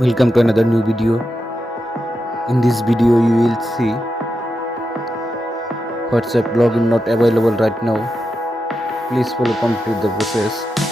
Welcome to another new video. In this video you will see WhatsApp login not available right now. Please follow complete the process.